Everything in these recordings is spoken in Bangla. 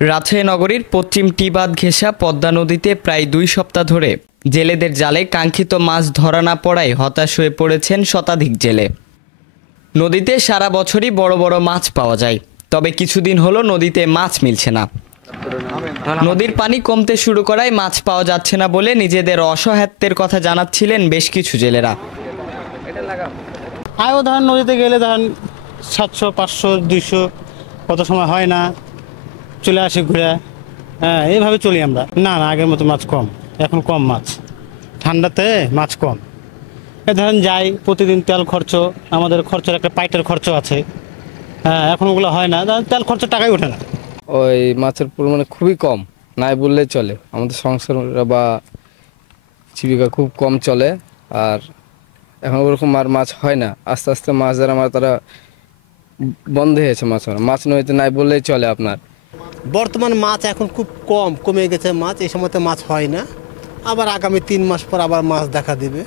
রাজশাহী নগরীর পশ্চিম টিবাদ ঘেঁষা পদ্মা নদীতে প্রায় 2 সপ্তাহ ধরে জেলেদের জালে কাঙ্ক্ষিত মাছ ধরা না পড়ায় হতাশ হয়ে পড়েছেন শতাধিক জেলে। নদীতে সারা বছরই বড় বড় মাছ পাওয়া যায়, তবে কিছুদিন হলো নদীতে মাছ মিলছে না। নদীর পানি কমতে শুরু করায় মাছ পাওয়া যাচ্ছে না বলে নিজেদের অসহায়ত্বের কথা জানাচ্ছিলেন বেশ কিছু জেলেরা। আয়ও ধরেন নদীতে গেলে ধরেন 700, 500, 200 কত সময় হয় না, চলে আসি ঘুরে। হ্যাঁ, এইভাবে চলি আমরা। না না, আগের মতো মাছ কম, এখন কম মাছ, ঠান্ডাতে মাছ কম। ধরেন যাই প্রতিদিন তেল খরচ, আমাদের খরচের একটা পাইটের খরচ আছে। হ্যাঁ, এখন ওগুলো হয় না, তেল খরচ টাকাই ওঠে না। ওই মাছের পরিমাণ খুবই কম, নাই বললেই চলে। আমাদের সংসার বা জীবিকা খুব কম চলে, আর এখন ওরকম আর মাছ হয় না। আস্তে আস্তে মাছ যারা তারা বন্ধ হয়েছে, মাছ নদীতে নাই বললেই চলে। আপনার বর্তমান মাছ এখন খুব কমে গেছে মাছ, এই সময়তে মাছ হয় না। আবার আগামী 3 মাস পর আবার মাছ দেখা দিবে।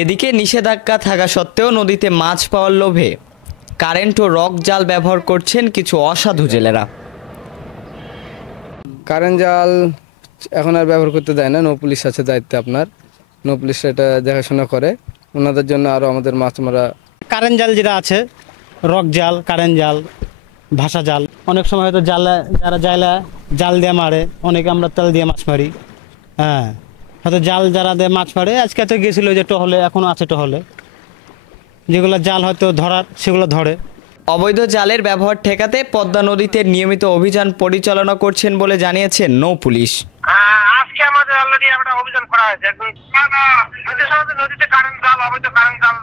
এদিকে নিষেধাজ্ঞা থাকা সত্ত্বেও নদীতে মাছ পাওয়ার লোভে কারেন্ট ও রক জাল ব্যবহার করছেন কিছু অসাধু জেলেরা। কারেন্ট জাল এখন আর ব্যবহার করতে দেয় না, নৌ পুলিশ আছে দায়িত্বে। আপনার নৌ পুলিশ এটা দেখাশোনা করে, ওনাদের জন্য আরও আমাদের মাছ মারা। কারেন্ট জাল যেটা আছে, রক জাল, কারেন্ট জাল, ভাষা জাল, অনেক সময় হয়তো জালে যারা জাল দিয়ে মারে, অনেকে আমরা তেল দিয়ে মাছ মারি। হ্যাঁ, হয়তো জাল যারা দিয়ে মাছ মারে, আজকে তো গেছিল যে টহলে, এখনও আছে টহলে, যেগুলো জাল হয়তো ধরার সেগুলো ধরে। অবৈধ জালের ব্যবহার ঠেকাতে পদ্মা নদীতে নিয়মিত অভিযান পরিচালনা করছেন বলে জানিয়েছেন নৌ পুলিশ। আজকে আমাদের অলরেডি একটা অভিযান করা হয়েছে। নদীতে কারেন্ট জাল, অবৈধ কারেন্ট জাল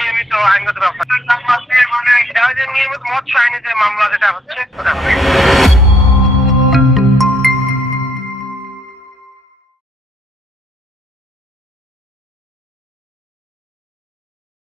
নিয়মিত আইনগত ব্যবস্থা, মানে নিয়মিত মৎস্য আইনে যে মামলা যেটা হচ্ছে